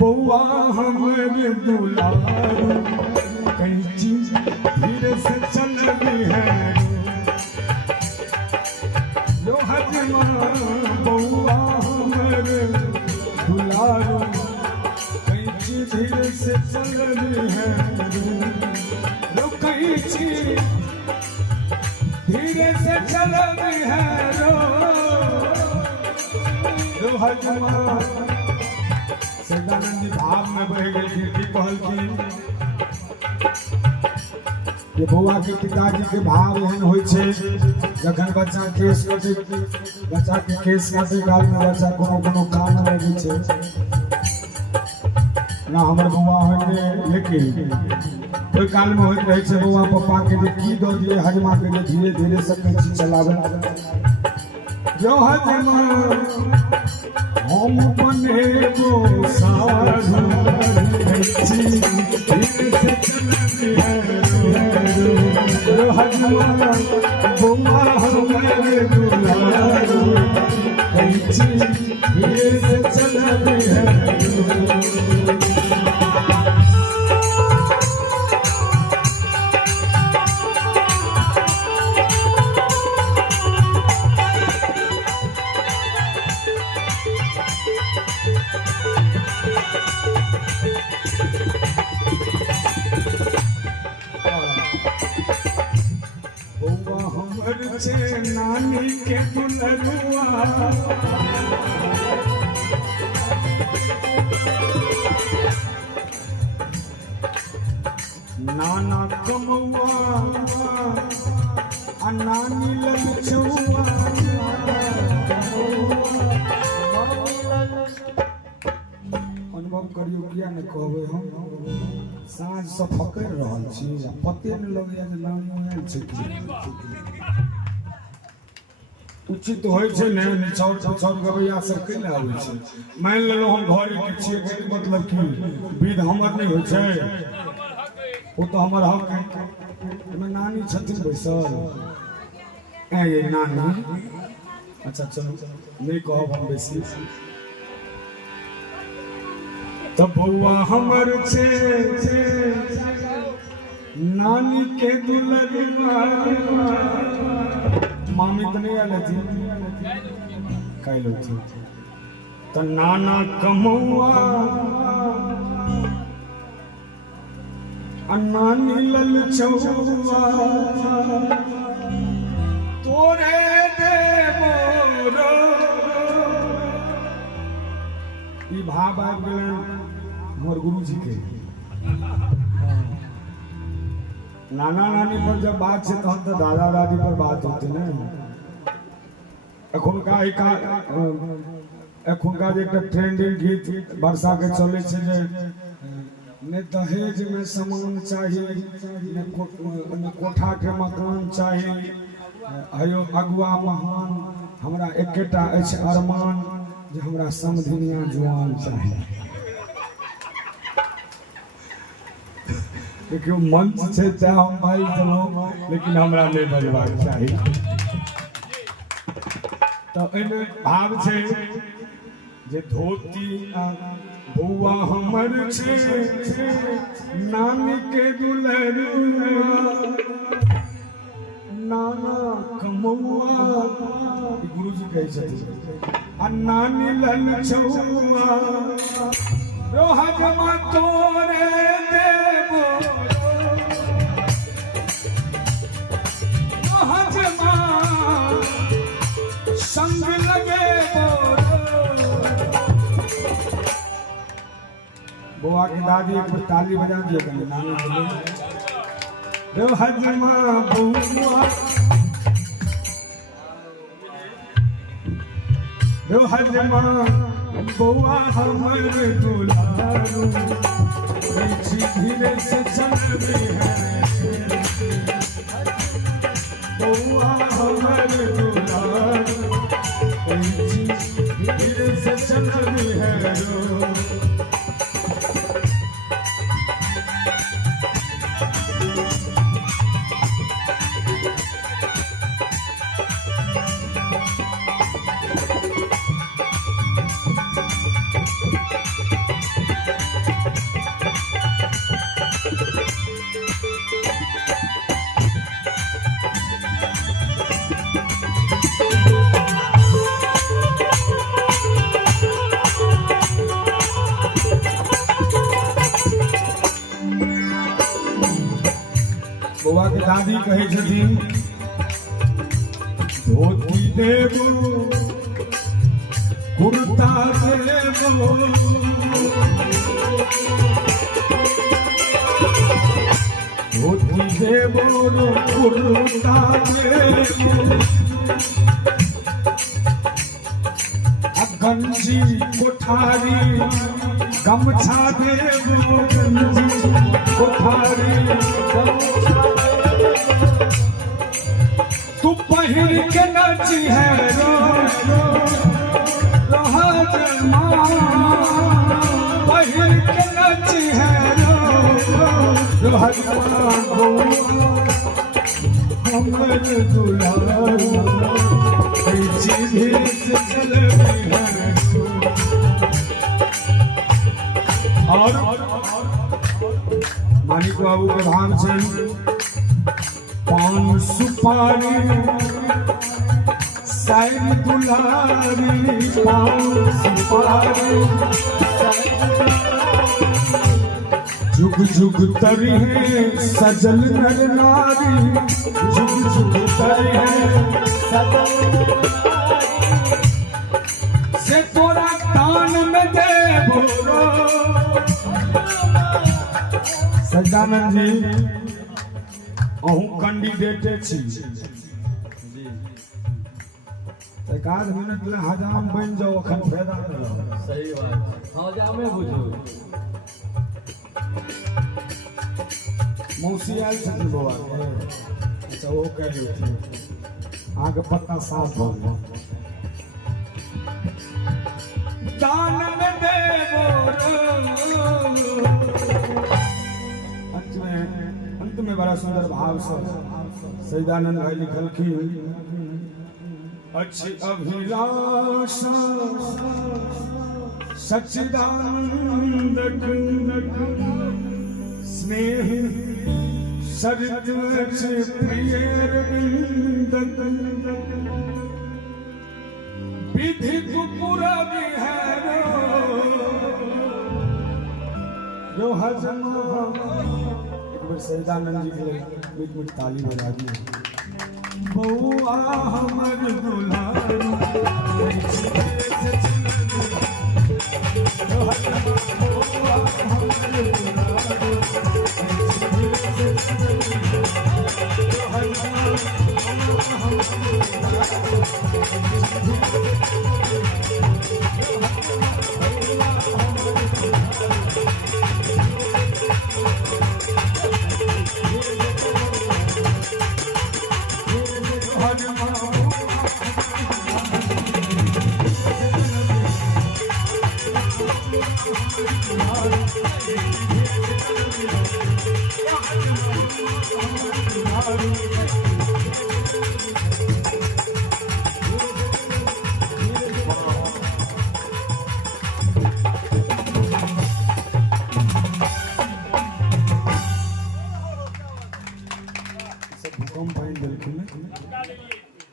बउआ हमर दुलारू कैची धीरे से चल रही है लो हजमा बउआ हमर दुलारू कैची धीरे से चल रही है लो कैची धीरे से चल रही है लो हजमा सदानंद भाव में बह गई खिड़की पहल की ये बउआ के पिताजी के भाव एहन होइ छै जखन बच्चा केस काटे बच्चा के केस काटे काल में बच्चा कोनो काम लगे छै ना हमर बउआ होइने लेकिन ओइ काल में होइत रहे छै बउआ पप्पा के जे की दऽ दिए हजमा के जे धीरे धीरे सब चीज चलावे जो हजमा हम बनेगो साधु कैची धीरे से चलती है हजमा बउआ हमर दुलारू कैची धीरे से चलती है नानी के दुलरुआ नाना कमौआ आ नानी ललचौआ अनुभव करियो किया न कहबै हम साँझ से फकड़ रहल छी पते न लगैया जे नानी छै उचित होइ छै ने निचौर गवैया सब कैले आबै छै मान लेलहुँ हम घरे के छियै के मतलब की विध हमर नहीं होइ छै वो तो हमर हक है में नानी छथिन बैसल ए ये नानी अच्छा चलो नहीं कहब हम बेसी तब बउआ हमर छै नानी के दुलरुआ मामी तो नहीं आले थी कई लोग थे तो नाना कमौआ नानी ललचौआ तोरे देबो ई भाव आबि गेलनि हमर गुरुजी के नाना नानी पर जब बात से तहन तो दादा दादी पर बात होती ना एखुनका जे एकटा ट्रेंडिंग गीत वर्षा के चले छै जे ने दहेज में सामान चाहिए ने कोठा के मकान चाहिए आयो अगुआ महान हमरा एकेटा अछि अरमान जे हमरा समधिनिया जुआन चाहिए देखियो मंच से चाहे हम बाइल चलो लेकिन हमरा नहीं बजबाक चाहिए तो एमे भाव छै जे धोती बउआ हमर छै नानी के दुलरुआ नाना कमौआ गुरुजी कहै छथिन आ नानी ललचौआ रोहजमा तोरे देबो रोहजमा संग लगे बुआ की दादी एक बार ताली बजा दिया करें नानी के लिए रोहजमा बुआ रोहजमा बउआ हमर दुलारू कैची धीरे से चल रही है बउआ हमर दुलारू कैची धीरे से चल रही है बौआ के दादी कहे छथिन धोती देबो कुर्ता देबो धोती देबो कुर्ता देबो गंजी कोठारी गमछा देबो गंजी कोठारी तू पहिर के नची है रो पहिर के नची है रो भगवान हमर दुलार से चल और मानिक बाबू के भान से पान सुपारी साईं दुलारी पान सुपारी जुग जुग तरी है सजल नर नारी जुग जुग तरी है सजल से तोरा कान में दे बोलो सदानंद जी अहू कैंडिडेट छी एकाध मिनट ले हजाम बन जाओ अखन फायदा करो सही बात हजामे बुझू मौसी आयल छथिन बौआ अच्छा वो कह रही थी आगे पत्ता साफ हो गया दान में देवो अंत में बड़ा सुंदर भाव सब सैदानंद भाई लिखल की अच्छी अभिलाषा सच्चिदानंद स्नेह सरित प्रिय विधि पुरा बिहारो जो हजमा एक बार सैदानंद जी के लिए मीठ मीठ ताली बजा दी बउआ हमर दुलारी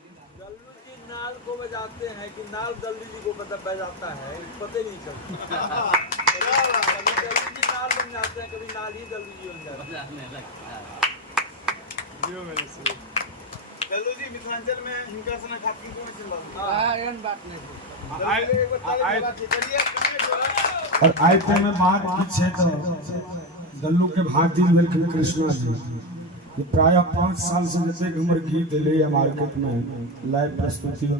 नाल को बजाते हैं कि नाल जल्दी जी को बजाता है पता नहीं चलता कभी जल्दी जी नाल बन जाते हैं कभी नाल ही जल्दी जी बन जाता है जल्दी जी मिथिलांचल में इनका सना खाती को मिल बात नहीं और आयते में बात पीछे तो दल्लू के भाती मिलकर कृष्णा जी ये प्राय 5 साल से जैसे हमर गीत ले मार्केट में लाइव प्रस्तुति में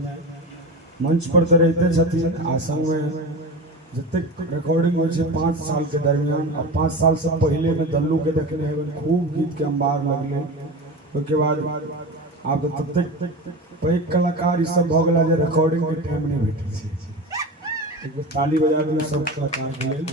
मंच पर तो रहते छथिन आसन में जते रिकॉर्डिंग हो 5 साल के दरमियान और 5 साल से पहले में दल्लू के देखने खूब गीत के अंबार लगले उसके बाद आप तो तब तक पैक कलाकार ई सब भ गेला जे रिकॉर्डिंग के टाइम नहीं भेटै छै एक ताली बजा दियो सब कलाकार के लेल